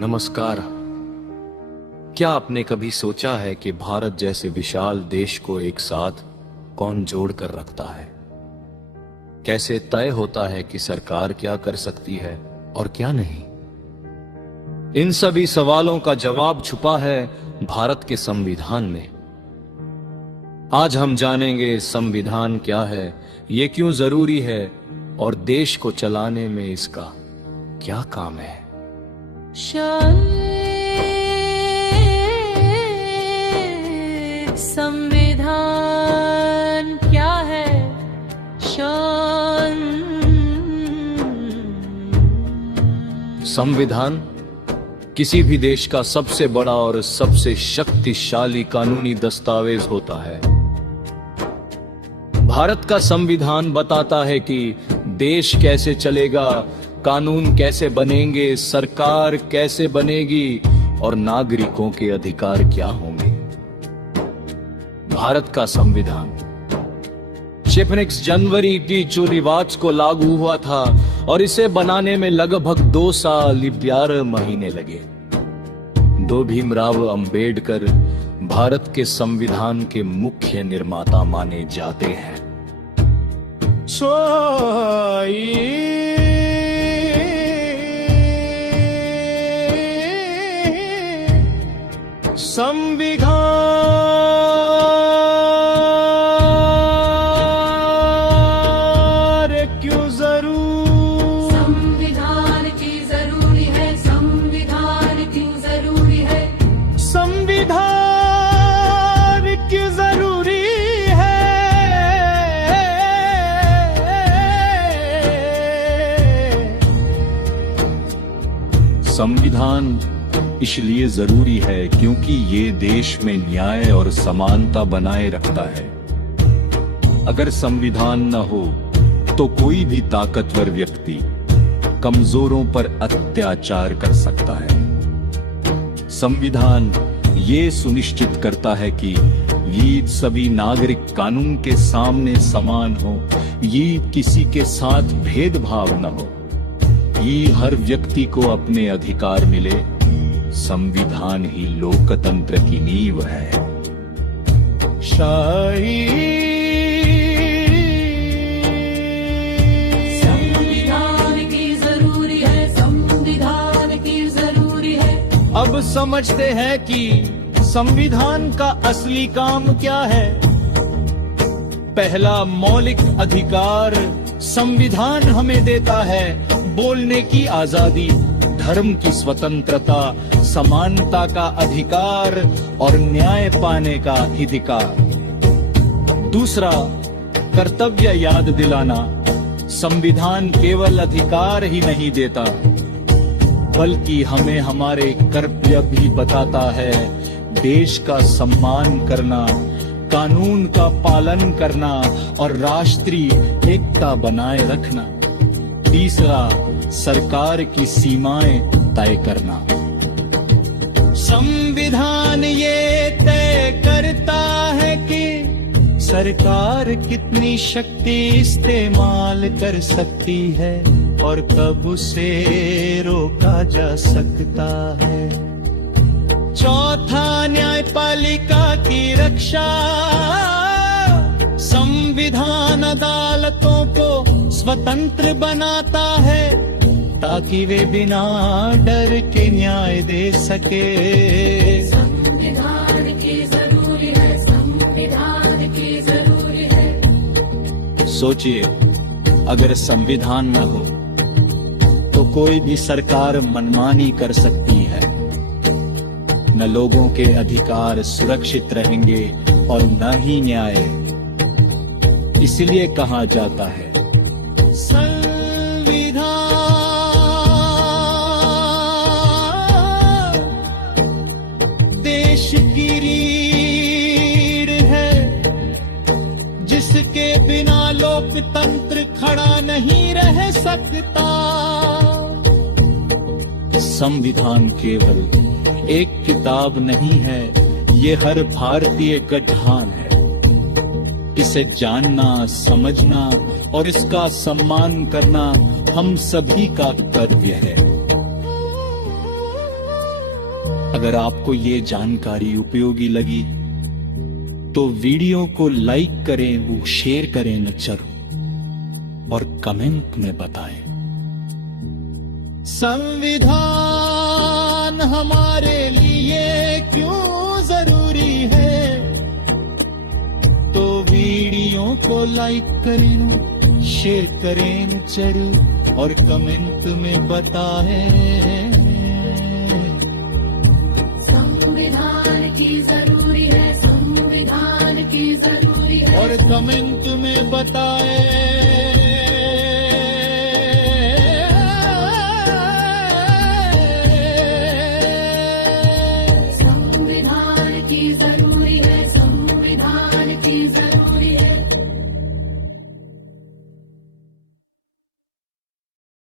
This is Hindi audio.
नमस्कार। क्या आपने कभी सोचा है कि भारत जैसे विशाल देश को एक साथ कौन जोड़ कर रखता है? कैसे तय होता है कि सरकार क्या कर सकती है और क्या नहीं? इन सभी सवालों का जवाब छुपा है भारत के संविधान में। आज हम जानेंगे संविधान क्या है, ये क्यों जरूरी है और देश को चलाने में इसका क्या काम है। संविधान क्या है? संविधान किसी भी देश का सबसे बड़ा और सबसे शक्तिशाली कानूनी दस्तावेज होता है। भारत का संविधान बताता है कि देश कैसे चलेगा, कानून कैसे बनेंगे, सरकार कैसे बनेगी और नागरिकों के अधिकार क्या होंगे। भारत का संविधान 26 जनवरी की जो रिवाज को लागू हुआ था और इसे बनाने में लगभग 2 साल 11 महीने लगे। दो भीमराव अंबेडकर भारत के संविधान के मुख्य निर्माता माने जाते हैं। संविधान क्यों जरूरी? संविधान की जरूरी है। संविधान क्यों जरूरी है? संविधान क्यों जरूरी है? संविधान इसलिए जरूरी है क्योंकि ये देश में न्याय और समानता बनाए रखता है। अगर संविधान न हो तो कोई भी ताकतवर व्यक्ति कमजोरों पर अत्याचार कर सकता है। संविधान ये सुनिश्चित करता है कि ये सभी नागरिक कानून के सामने समान हो, ये किसी के साथ भेदभाव न हो, ये हर व्यक्ति को अपने अधिकार मिले। संविधान ही लोकतंत्र की नींव है। संविधान की जरूरी है। संविधान की जरूरी है। अब समझते हैं कि संविधान का असली काम क्या है। पहला मौलिक अधिकार संविधान हमें देता है बोलने की आजादी, धर्म की स्वतंत्रता, समानता का अधिकार और न्याय पाने का अधिकार। दूसरा, कर्तव्य याद दिलाना। संविधान केवल अधिकार ही नहीं देता बल्कि हमें हमारे कर्तव्य भी बताता है। देश का सम्मान करना, कानून का पालन करना और राष्ट्रीय एकता बनाए रखना। तीसरा, सरकार की सीमाएं तय करना। संविधान ये तय करता है कि सरकार कितनी शक्ति इस्तेमाल कर सकती है और कब उसे रोका जा सकता है। चौथा, न्यायपालिका की रक्षा। संविधान अदालतों को स्वतंत्र बनाता है ताकि वे बिना डर के न्याय दे सके। संविधान की जरूरी है। संविधान की जरूरी है। सोचिए, अगर संविधान न हो तो कोई भी सरकार मनमानी कर सकती है। न लोगों के अधिकार सुरक्षित रहेंगे और न ही न्याय। इसलिए कहा जाता है देश की रीढ़ है जिसके बिना लोकतंत्र खड़ा नहीं रह सकता। संविधान केवल एक किताब नहीं है, ये हर भारतीय का ढाल है। इसे जानना, समझना और इसका सम्मान करना हम सभी का कर्तव्य है। अगर आपको ये जानकारी उपयोगी लगी तो वीडियो को लाइक करें, वो शेयर करें न जरूर, और कमेंट में बताएं। संविधान हमारे लिए क्यों जरूरी है, तो वीडियो को लाइक करें, शेयर करें जरूर, और कमेंट में बताएं। संविधान की जरूरी है, संविधान की जरूरी है। और कमेंट में बताएं।